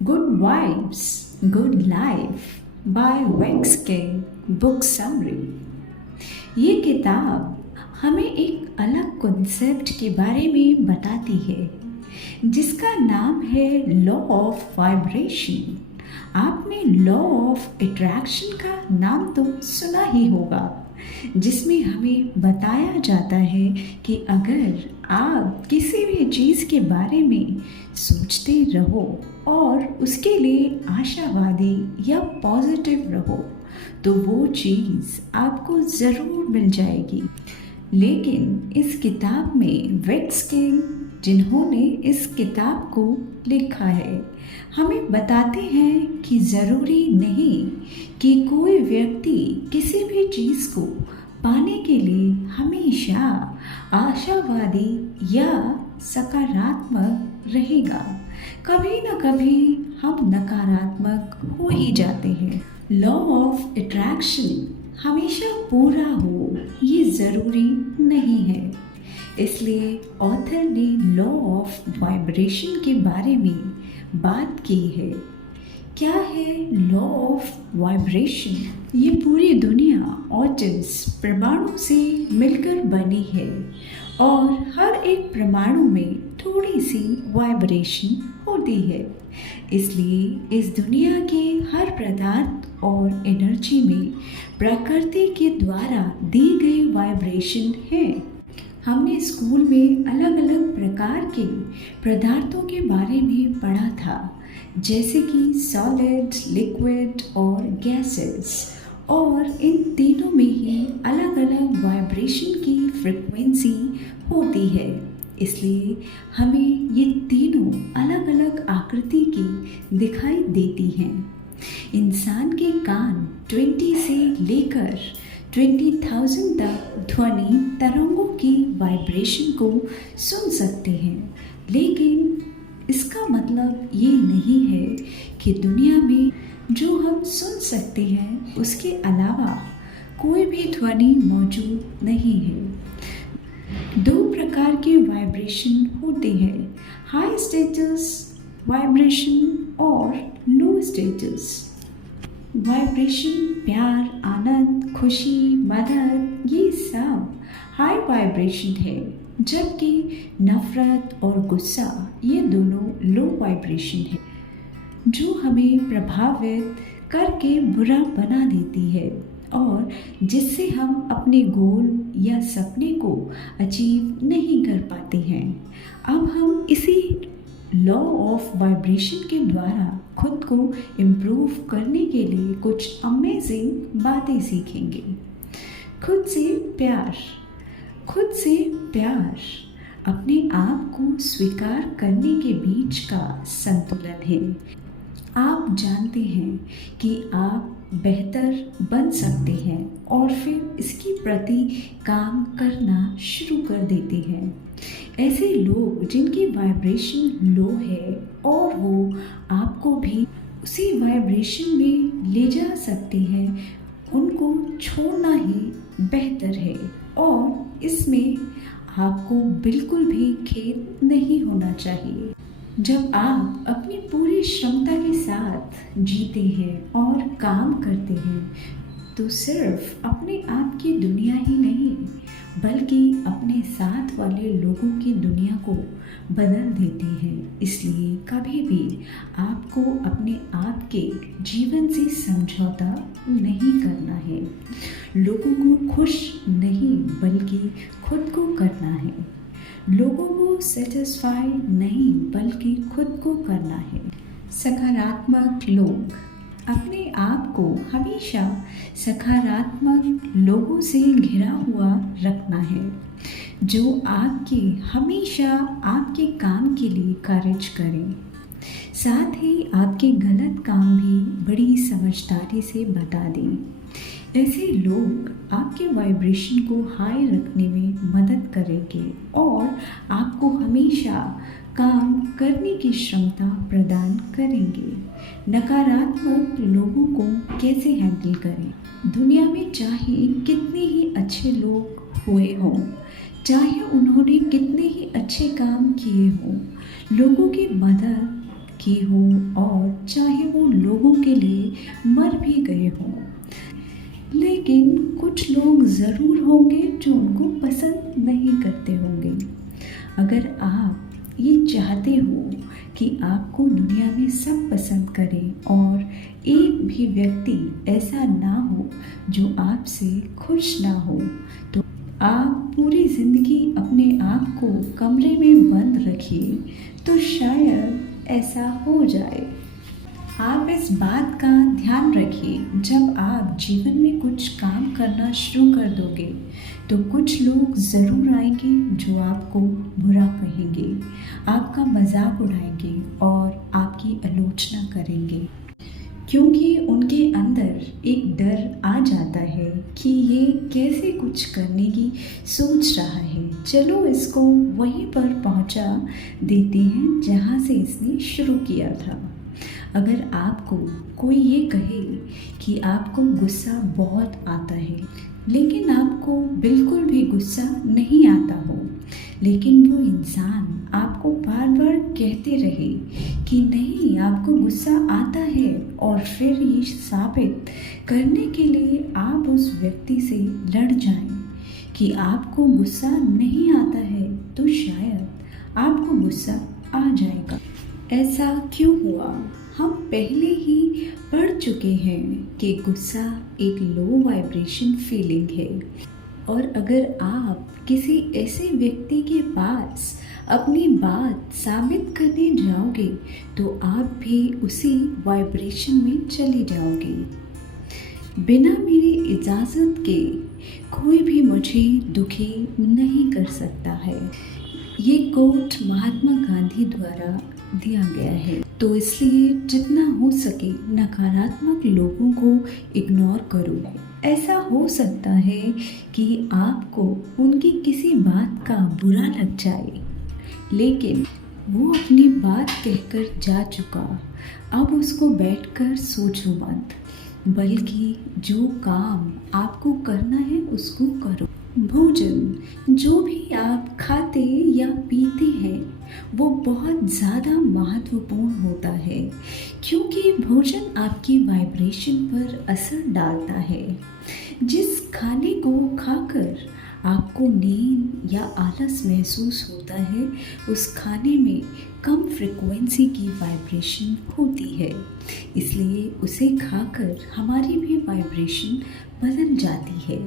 Good Vibes, Good Life by Vex King book summary. ये किताब हमें एक अलग कॉन्सेप्ट के बारे में बताती है जिसका नाम है लॉ ऑफ वाइब्रेशन। आपने लॉ ऑफ अट्रैक्शन का नाम तो सुना ही होगा, जिसमें हमें बताया जाता है कि अगर आप किसी भी चीज़ के बारे में सोचते रहो और उसके लिए आशावादी या पॉजिटिव रहो तो वो चीज़ आपको ज़रूर मिल जाएगी। लेकिन इस किताब में वेक्स किंग, जिन्होंने इस किताब को लिखा है, हमें बताते हैं कि ज़रूरी नहीं कि कोई व्यक्ति किसी भी चीज़ को पाने के लिए हमेशा आशावादी या सकारात्मक रहेगा। कभी न कभी हम नकारात्मक हो ही जाते हैं। लॉ ऑफ अट्रैक्शन हमेशा पूरा हो ये ज़रूरी नहीं है, इसलिए ऑथर ने लॉ ऑफ वाइब्रेशन के बारे में बात की है। क्या है लॉ ऑफ वाइब्रेशन? ये पूरी दुनिया एटम्स परमाणु से मिलकर बनी है और हर एक परमाणु में थोड़ी सी वाइब्रेशन होती है। इसलिए इस दुनिया के हर पदार्थ और एनर्जी में प्रकृति के द्वारा दी गई वाइब्रेशन है। हमने स्कूल में अलग अलग प्रकार के पदार्थों के बारे में पढ़ा था, जैसे कि सॉलिड, लिक्विड और गैसेस, और इन तीनों में ही अलग अलग वाइब्रेशन की फ्रिक्वेंसी होती है। इसलिए हमें ये तीनों अलग अलग आकृति की दिखाई देती हैं। इंसान के कान 20 से लेकर 20,000 तक ध्वनि तरंगों की वाइब्रेशन को सुन सकते हैं, लेकिन इसका मतलब ये नहीं है कि दुनिया में जो हम सुन सकते हैं उसके अलावा कोई भी ध्वनि मौजूद नहीं है। दो प्रकार के वाइब्रेशन होते हैं, हाई स्टेटस वाइब्रेशन और लो स्टेटस वाइब्रेशन। प्यार, आनंद, खुशी, मदद, ये सब हाई वाइब्रेशन है, जबकि नफरत और गुस्सा ये दोनों लो वाइब्रेशन है, जो हमें प्रभावित करके बुरा बना देती है और जिससे हम अपने गोल या सपने को अचीव नहीं कर पाते हैं। अब हम इसी लॉ ऑफ वाइब्रेशन के द्वारा खुद को इम्प्रूव करने के लिए कुछ अमेजिंग बातें सीखेंगे। खुद से प्यार। खुद से प्यार अपने आप को स्वीकार करने के बीच का संतुलन है। आप जानते हैं कि आप बेहतर बन सकते हैं और फिर इसके प्रति काम करना शुरू कर देते हैं। ऐसे लोग जिनकी वाइब्रेशन लो है और वो आपको भी उसी वाइब्रेशन में ले जा सकते हैं, उनको छोड़ना ही बेहतर है और इसमें आपको बिल्कुल भी खेद नहीं होना चाहिए। जब आप अपनी पूरी क्षमता के साथ जीते हैं और काम करते हैं तो सिर्फ अपने आप की दुनिया ही नहीं बल्कि अपने साथ वाले लोगों की दुनिया को बदल देते हैं। इसलिए कभी भी आपको अपने आप के जीवन से समझौता नहीं करना है। लोगों को खुश नहीं बल्कि खुद को करना है। लोगों को सेटिस्फाई नहीं बल्कि खुद को करना है। सकारात्मक लोग। अपने आप को हमेशा सकारात्मक लोगों से घिरा हुआ रखना है, जो आपके हमेशा आपके काम के लिए कार्य करें। साथ ही आपके गलत काम भी बड़ी समझदारी से बता दें। ऐसे लोग आपके वाइब्रेशन को हाई रखने में मदद करेंगे और आपको हमेशा काम करने की क्षमता प्रदान करेंगे। नकारात्मक लोगों को कैसे हैंडल करें? दुनिया में चाहे कितने ही अच्छे लोग हुए हों, चाहे उन्होंने कितने ही अच्छे काम किए हों, लोगों की मदद की हो और चाहे वो लोगों के लिए मर भी गए हों। लेकिन कुछ लोग ज़रूर होंगे जो उनको पसंद नहीं करते होंगे। अगर आप ये चाहते हो कि आपको दुनिया में सब पसंद करें और एक भी व्यक्ति ऐसा ना हो जो आपसे खुश ना हो, तो आप पूरी ज़िंदगी अपने आप को कमरे में बंद रखिए, तो शायद ऐसा हो जाए। आप इस बात का ध्यान रखिए, जब आप जीवन में कुछ काम करना शुरू कर दोगे तो कुछ लोग ज़रूर आएंगे जो आपको बुरा कहेंगे, आपका मजाक उड़ाएंगे और आपकी आलोचना करेंगे, क्योंकि उनके अंदर एक डर आ जाता है कि ये कैसे कुछ करने की सोच रहा है, चलो इसको वहीं पर पहुंचा देते हैं जहां से इसने शुरू किया था। अगर आपको कोई ये कहे कि आपको गुस्सा बहुत आता है, लेकिन आपको बिल्कुल भी गुस्सा नहीं आता हो, लेकिन वो इंसान आपको बार बार कहते रहे कि नहीं आपको गुस्सा आता है, और फिर ये साबित करने के लिए आप उस व्यक्ति से लड़ जाएं कि आपको गुस्सा नहीं आता है, तो शायद आपको गुस्सा आ जाएगा। ऐसा क्यों हुआ? हम पहले ही पढ़ चुके हैं कि गुस्सा एक लो वाइब्रेशन फीलिंग है, और अगर आप किसी ऐसे व्यक्ति के पास अपनी बात साबित करने जाओगे तो आप भी उसी वाइब्रेशन में चले जाओगे। बिना मेरी इजाज़त के कोई भी मुझे दुखी नहीं कर सकता है। ये कोट महात्मा गांधी द्वारा दिया गया है, तो इसलिए जितना हो सके नकारात्मक लोगों को इग्नोर करो। ऐसा हो सकता है कि आपको उनकी किसी बात का बुरा लग जाए, लेकिन वो अपनी बात कहकर जा चुका, अब उसको बैठकर सोचो मत, बल्कि जो काम आपको करना है उसको करो। भोजन जो भी आप खाते या पीते हैं वो बहुत ज़्यादा महत्वपूर्ण होता है, क्योंकि भोजन आपकी वाइब्रेशन पर असर डालता है। जिस खाने को खाकर आपको नींद या आलस महसूस होता है, उस खाने में कम फ्रिक्वेंसी की वाइब्रेशन होती है, इसलिए उसे खाकर हमारी भी वाइब्रेशन बदल जाती है।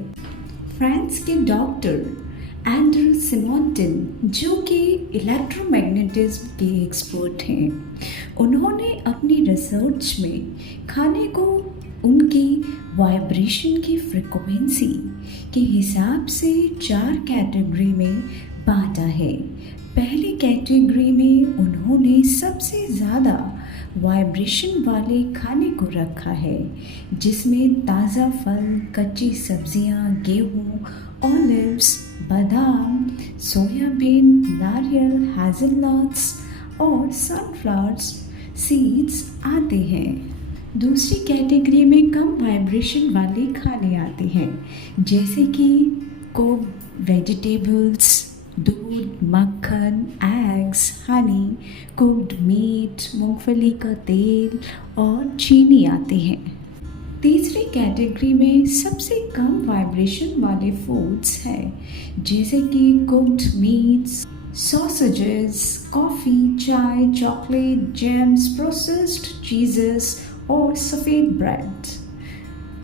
फ्रांस के डॉक्टर एंड्रू सिमोंटिन, जो कि इलेक्ट्रोमैग्नेटिज्म के एक्सपर्ट हैं, उन्होंने अपनी रिसर्च में खाने को उनकी वाइब्रेशन की फ्रिक्वेंसी के हिसाब से 4 कैटेगरी में बांटा है। पहली कैटेगरी में उन्होंने सबसे ज़्यादा वाइब्रेशन वाले खाने को रखा है, जिसमें ताज़ा फल, कच्ची सब्जियां, गेहूँ, ऑलिव्स, बादाम, सोयाबीन, नारियल, हेज़लनट्स और सनफ्लावर्स सीड्स आते हैं। दूसरी कैटेगरी में कम वाइब्रेशन वाले खाने आते हैं, जैसे कि कुक्ड वेजिटेबल्स, दूध, मक्खन, एग्स, हनी, कुक्ड मीट, मूंगफली का तेल और चीनी आते हैं। तीसरी कैटेगरी में सबसे कम वाइब्रेशन वाले फूड्स हैं, जैसे कि कुक्ड मीट्स, सॉसेजेस, कॉफ़ी, चाय, चॉकलेट, जैम्स, प्रोसेस्ड चीज़ेस और सफ़ेद ब्रेड।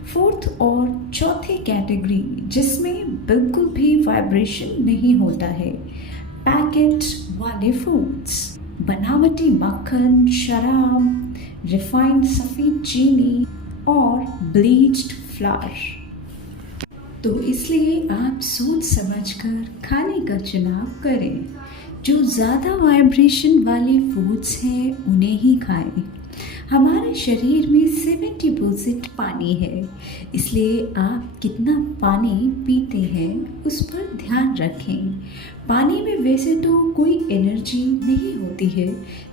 फोर्थ और चौथी कैटेगरी, जिसमें बिल्कुल भी वाइब्रेशन नहीं होता है, पैकेट वाले फूड्स, बनावटी मक्खन, शराब, रिफाइंड सफ़ेद चीनी और ब्लीच्ड फ्लावर। तो इसलिए आप सोच समझकर खाने का चुनाव करें। जो ज़्यादा वाइब्रेशन वाले फूड्स हैं उन्हें ही खाएं। हमारे शरीर में 70% पानी है, इसलिए आप कितना पानी पीते हैं उस पर ध्यान रखें। पानी में वैसे तो कोई एनर्जी नहीं होती है,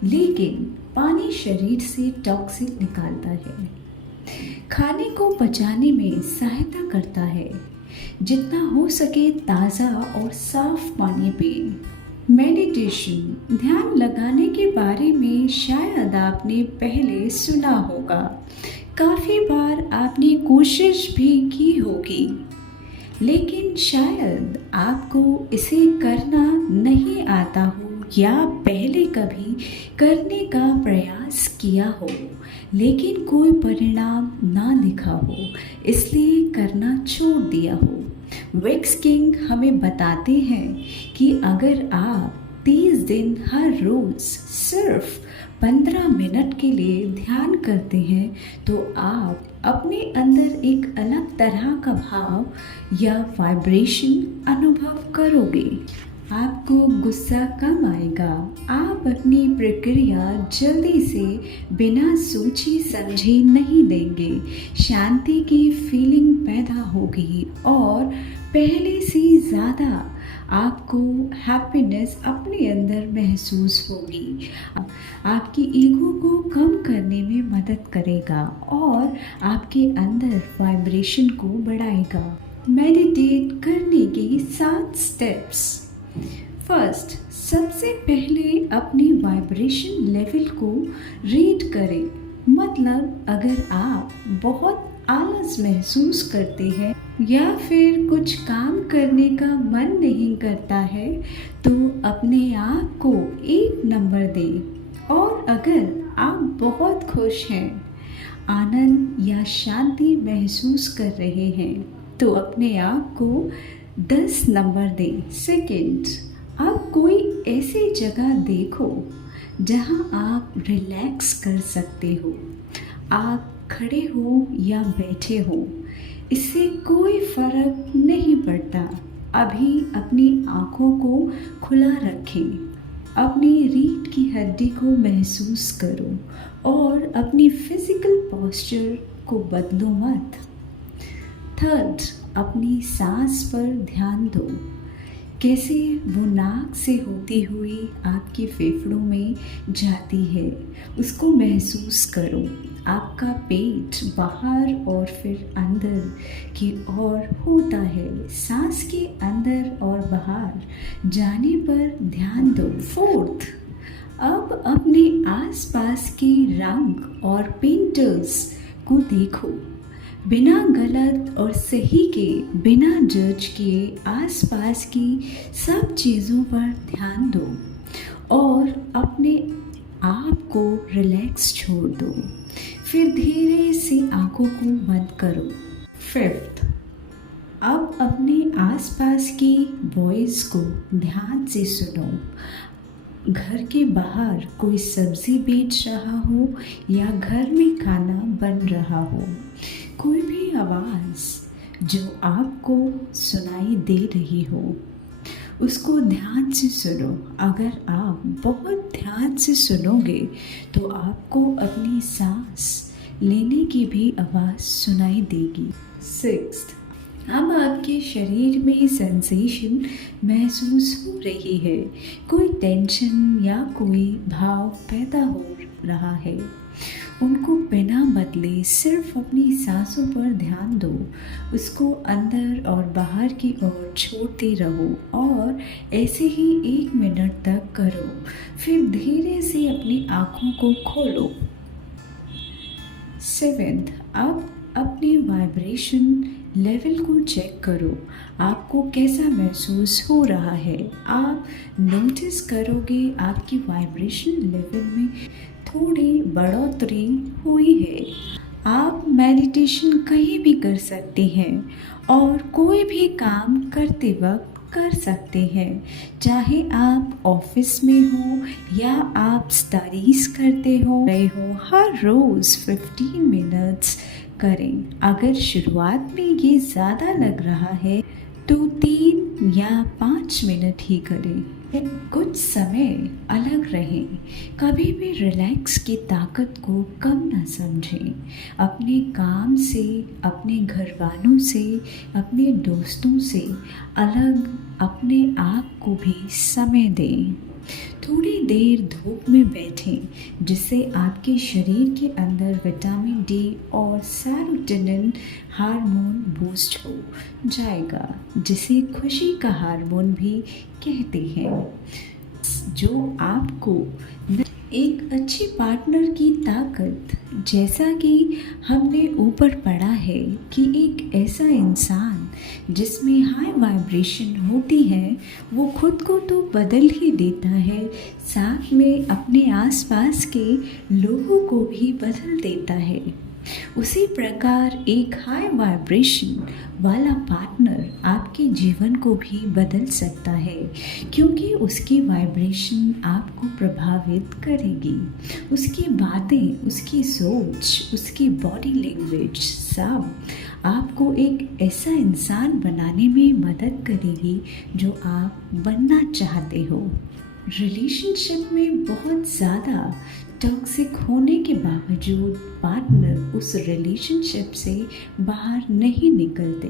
लेकिन पानी शरीर से टॉक्सिन निकालता है, खाने को पचाने में सहायता करता है। जितना हो सके ताज़ा और साफ पानी पिएं। मेडिटेशन ध्यान लगाने के बारे में शायद आपने पहले सुना होगा। काफ़ी बार आपने कोशिश भी की होगी, लेकिन शायद आपको इसे करना नहीं आता हो या पहले कभी करने का प्रयास किया हो लेकिन कोई परिणाम ना दिखा हो, इसलिए करना छोड़ दिया हो। वेक्स किंग हमें बताते हैं कि अगर आप 30 दिन हर रोज़ सिर्फ 15 मिनट के लिए ध्यान करते हैं तो आप अपने अंदर एक अलग तरह का भाव या वाइब्रेशन अनुभव करोगे। आपको गुस्सा कम आएगा, आप अपनी प्रक्रिया जल्दी से बिना सोचे समझे नहीं देंगे, शांति की फीलिंग पैदा होगी और पहले से ज़्यादा आपको हैप्पीनेस अपने अंदर महसूस होगी। आपकी ईगो को कम करने में मदद करेगा और आपके अंदर वाइब्रेशन को बढ़ाएगा। मेडिटेट करने के 7 स्टेप्स। फर्स्ट, सबसे पहले अपनी वाइब्रेशन लेवल को रीड करें। मतलब अगर आप बहुत आलस महसूस करते हैं या फिर कुछ काम करने का मन नहीं करता है तो अपने आप को 1 नंबर दें। और अगर आप बहुत खुश हैं, आनंद या शांति महसूस कर रहे हैं तो अपने आप को 10 नंबर दें। सेकंड, आप कोई ऐसी जगह देखो जहां आप रिलैक्स कर सकते हो। आप खड़े हो या बैठे हो, इससे कोई फर्क नहीं पड़ता। अभी अपनी आँखों को खुला रखें, अपनी रीढ़ की हड्डी को महसूस करो और अपनी फिजिकल पोस्चर को बदलो मत। थर्ड, अपनी सांस पर ध्यान दो, कैसे वो नाक से होती हुई आपके फेफड़ों में जाती है, उसको महसूस करो। आपका पेट बाहर और फिर अंदर की ओर होता है। सांस के अंदर और बाहर जाने पर ध्यान दो। फोर्थ, अब अपने आसपास के रंग और पेंटर्स को देखो, बिना गलत और सही के, बिना जज किए आसपास की सब चीज़ों पर ध्यान दो और अपने आप को रिलैक्स छोड़ दो। फिर धीरे से आंखों को बंद करो। फिफ्थ, अब अपने आसपास की वॉइस को ध्यान से सुनो। घर के बाहर कोई सब्जी बेच रहा हो या घर में खाना बन रहा हो, कोई भी आवाज़ जो आपको सुनाई दे रही हो उसको ध्यान से सुनो। अगर आप बहुत ध्यान से सुनोगे तो आपको अपनी सांस लेने की भी आवाज़ सुनाई देगी। सिक्स्थ, अब आपके शरीर में सेंसेशन महसूस हो रही है, कोई टेंशन या कोई भाव पैदा हो रहा है, उनको बिना बदले सिर्फ अपनी सांसों पर ध्यान दो। उसको अंदर और बाहर की ओर छोड़ते रहो और ऐसे ही 1 मिनट तक करो। फिर धीरे से अपनी आँखों को खोलो। सेवेंथ, अब अपनी वाइब्रेशन लेवल को चेक करो, आपको कैसा महसूस हो रहा है। आप नोटिस करोगे आपकी वाइब्रेशन लेवल में थोड़ी बढ़ोतरी हुई है। आप मेडिटेशन कहीं भी कर सकते हैं और कोई भी काम करते वक्त कर सकते हैं, चाहे आप ऑफिस में हो या आप स्टडीज़ करते हो रहे हो। हर रोज़ 15 मिनट्स करें। अगर शुरुआत में ये ज़्यादा लग रहा है तो 3 या 5 मिनट ही करें। कुछ समय अलग रहें, कभी भी रिलैक्स की ताकत को कम ना समझें। अपने काम से, अपने घर वालों से, अपने दोस्तों से अलग अपने आप को भी समय दें। थोड़ी देर धूप में बैठें जिससे आपके शरीर के अंदर विटामिन डी और सेरोटोनिन हार्मोन बूस्ट हो जाएगा, जिसे खुशी का हार्मोन भी कहते हैं। जो आपको एक अच्छे पार्टनर की ताकत, जैसा कि हमने ऊपर पढ़ा है कि एक ऐसा इंसान जिसमें हाई वाइब्रेशन होती है वो खुद को तो बदल ही देता है, साथ में अपने आसपास के लोगों को भी बदल देता है। उसी प्रकार एक हाई वाइब्रेशन वाला पार्टनर आपके जीवन को भी बदल सकता है, क्योंकि उसकी वाइब्रेशन आपको प्रभावित करेगी। उसकी बातें, उसकी सोच, उसकी बॉडी लैंग्वेज सब आपको एक ऐसा इंसान बनाने में मदद करेगी जो आप बनना चाहते हो। रिलेशनशिप में बहुत ज़्यादा टॉक्सिक होने के बावजूद पार्टनर उस रिलेशनशिप से बाहर नहीं निकलते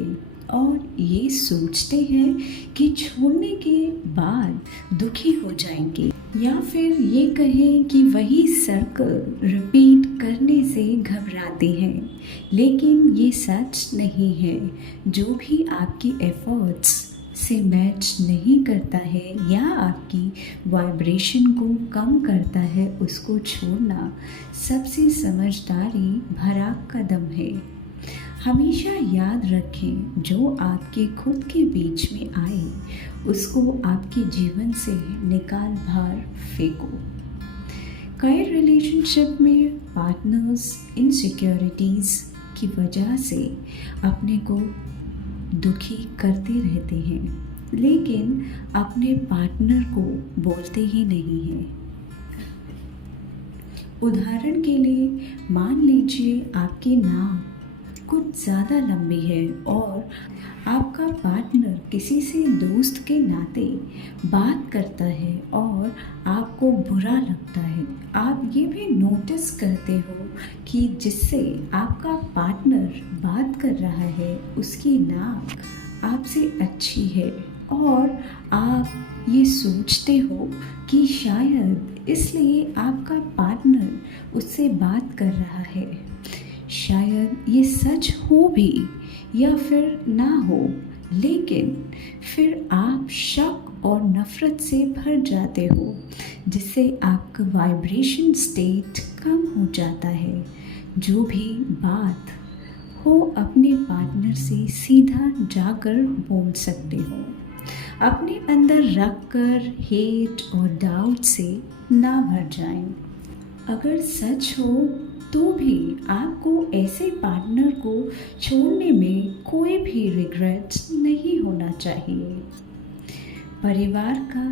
और ये सोचते हैं कि छोड़ने के बाद दुखी हो जाएंगे, या फिर ये कहें कि वही सर्कल रिपीट करने से घबराते हैं। लेकिन ये सच नहीं है। जो भी आपकी एफर्ट्स से मैच नहीं करता है या आपकी वाइब्रेशन को कम करता है, उसको छोड़ना सबसे समझदारी भरा कदम है। हमेशा याद रखें, जो आपके खुद के बीच में आए उसको आपके जीवन से निकाल बाहर फेंको। कई रिलेशनशिप में पार्टनर्स इनसिक्योरिटीज़ की वजह से अपने को दुखी करते रहते हैं, लेकिन अपने पार्टनर को बोलते ही नहीं हैं। उदाहरण के लिए मान लीजिए आपकी नाम कुछ ज़्यादा लंबी है और आपका पार्टनर किसी से दोस्त के नाते बात करता है और आपको बुरा लगता है। आप ये भी नोटिस करते हो कि जिससे आपका पार्टनर बात कर रहा है उसकी नाक आपसे अच्छी है, और आप ये सोचते हो कि शायद इसलिए आपका पार्टनर उससे बात कर रहा है। शायद ये सच हो भी या फिर ना हो, लेकिन फिर आप शक और नफ़रत से भर जाते हो, जिससे आपका वाइब्रेशन स्टेट कम हो जाता है। जो भी बात हो अपने पार्टनर से सीधा जाकर बोल सकते हो। अपने अंदर रख कर हेट और डाउट से ना भर जाएं। अगर सच हो तो भी आपको ऐसे पार्टनर को छोड़ने में कोई भी रिग्रेट नहीं होना चाहिए। परिवार का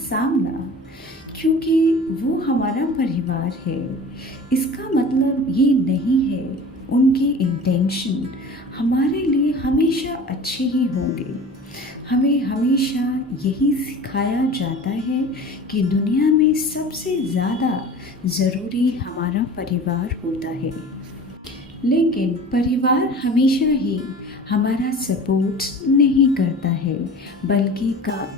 सामना, क्योंकि वो हमारा परिवार है, इसका मतलब ये नहीं है उनके इंटेंशन हमारे लिए हमेशा अच्छे ही होंगे। हमें हमेशा यही सिखाया जाता है कि दुनिया में सबसे ज़्यादा ज़रूरी हमारा परिवार होता है, लेकिन परिवार हमेशा ही हमारा सपोर्ट नहीं करता है, बल्कि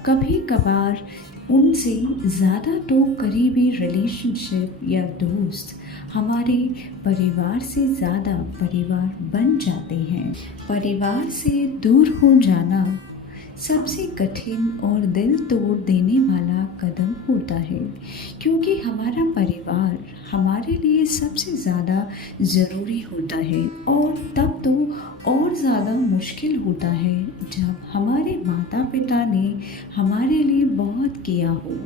कभी कभार उनसे ज़्यादा तो करीबी रिलेशनशिप या दोस्त हमारे परिवार से ज़्यादा परिवार बन जाते हैं। परिवार से दूर हो जाना सबसे कठिन और दिल तोड़ देने वाला कदम होता है, क्योंकि हमारा परिवार हमारे लिए सबसे ज़्यादा ज़रूरी होता है, और तब तो और ज़्यादा मुश्किल होता है जब हमारे माता पिता ने हमारे लिए बहुत किया हो।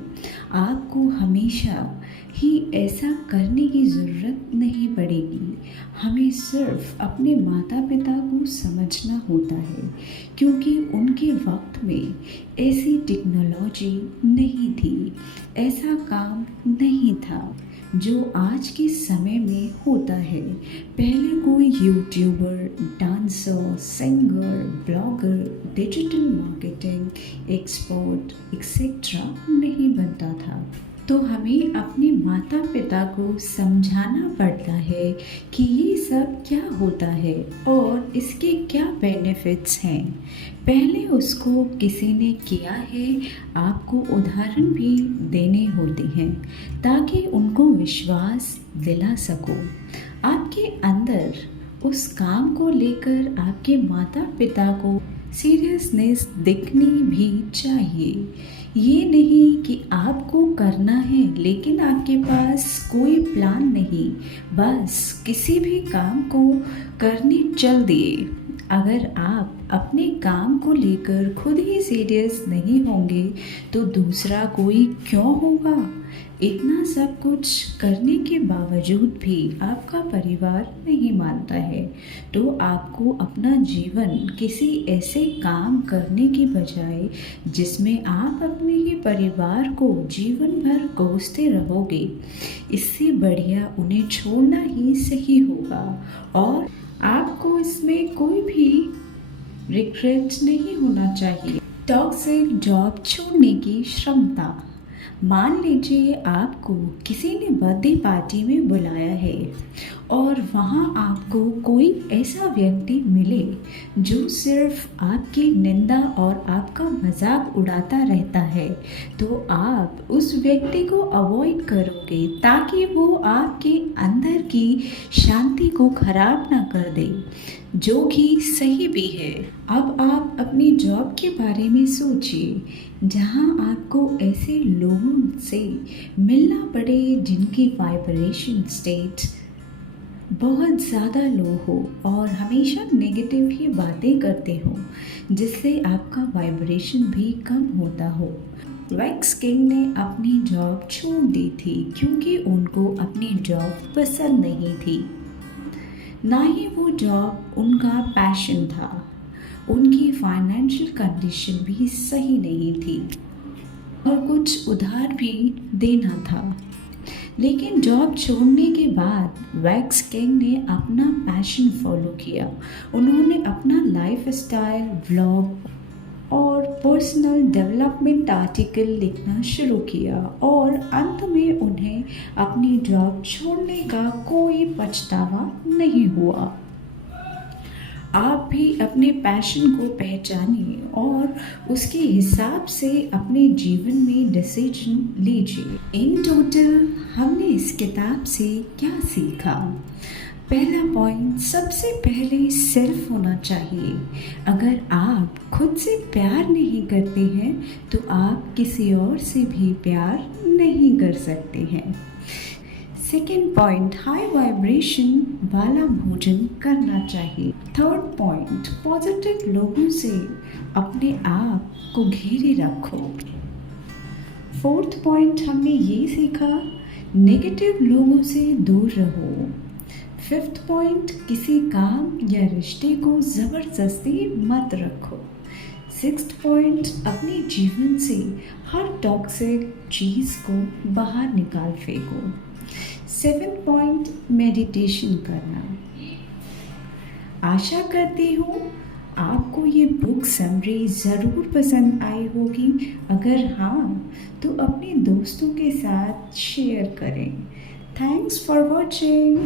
आपको हमेशा ही ऐसा करने की ज़रूरत नहीं पड़ेगी। हमें सिर्फ अपने माता पिता को समझना होता है, क्योंकि उनके वक्त में ऐसी टेक्नोलॉजी नहीं थी, ऐसा काम नहीं था जो आज के समय में होता है। पहले कोई YouTuber, dancer, singer, blogger, digital marketing expert etcetera नहीं बनता था। तो हमें अपने माता पिता को समझाना पड़ता है कि ये सब क्या होता है और इसके क्या बेनिफिट्स हैं। पहले उसको किसी ने किया है, आपको उदाहरण भी देने होते हैं ताकि उनको विश्वास दिला सको। आपके अंदर उस काम को लेकर आपके माता पिता को सीरियसनेस दिखनी भी चाहिए। ये नहीं कि आपको करना है लेकिन आपके पास कोई प्लान नहीं, बस किसी भी काम को करने चल दिए। अगर आप अपने काम को लेकर खुद ही सीरियस नहीं होंगे तो दूसरा कोई क्यों होगा। इतना सब कुछ करने के बावजूद भी आपका परिवार नहीं मानता है तो आपको अपना जीवन किसी ऐसे काम करने की बजाय जिसमें आप अपने ही परिवार को जीवन भर कोसते रहोगे, इससे बढ़िया उन्हें छोड़ना ही सही होगा। और आपको इसमें कोई भी रिग्रेट नहीं होना चाहिए। टॉक्सिक जॉब छोड़ने की क्षमता। मान लीजिए आपको किसी ने बर्थडे पार्टी में बुलाया है और वहाँ आपको कोई ऐसा व्यक्ति मिले जो सिर्फ आपकी निंदा और आपका मजाक उड़ाता रहता है, तो आप उस व्यक्ति को अवॉइड करोगे ताकि वो आपके अंदर की शांति को खराब ना कर दे, जो कि सही भी है। अब आप अपनी जॉब के बारे में सोचिए जहां आपको ऐसे लोगों से मिलना पड़े जिनकी वाइब्रेशन स्टेट बहुत ज़्यादा लो हो और हमेशा नेगेटिव ही बातें करते हो, जिससे आपका वाइब्रेशन भी कम होता हो। वैक्स किंग ने अपनी जॉब छोड़ दी थी क्योंकि उनको अपनी जॉब पसंद नहीं थी, ना ही वो जॉब उनका पैशन था। उनकी फाइनेंशियल कंडीशन भी सही नहीं थी और कुछ उधार भी देना था। लेकिन जॉब छोड़ने के बाद वैक्स किंग ने अपना पैशन फॉलो किया। उन्होंने अपना लाइफ स्टाइल व्लॉग और पर्सनल डेवलपमेंट आर्टिकल लिखना शुरू किया और अंत में उन्हें अपनी जॉब छोड़ने का कोई पछतावा नहीं हुआ। आप भी अपने पैशन को पहचानिए और उसके हिसाब से अपने जीवन में डिसीजन लीजिए। इन टोटल हमने इस किताब से क्या सीखा? पहला पॉइंट, सबसे पहले सेल्फ होना चाहिए। अगर आप खुद से प्यार नहीं करते हैं तो आप किसी और से भी प्यार नहीं कर सकते हैं। सेकेंड पॉइंट, हाई वाइब्रेशन वाला भोजन करना चाहिए। थर्ड पॉइंट, पॉजिटिव लोगों से अपने आप को घेरे रखो। फोर्थ पॉइंट हमने ये सीखा, नेगेटिव लोगों से दूर रहो। फिफ्थ पॉइंट, किसी काम या रिश्ते को ज़बरदस्ती मत रखो। सिक्स्थ पॉइंट, अपने जीवन से हर टॉक्सिक चीज़ को बाहर निकाल फेंको। सेवेंथ पॉइंट, मेडिटेशन करना। आशा करती हूँ आपको ये बुक समरी ज़रूर पसंद आई होगी। अगर हाँ तो अपने दोस्तों के साथ शेयर करें। Thanks for watching.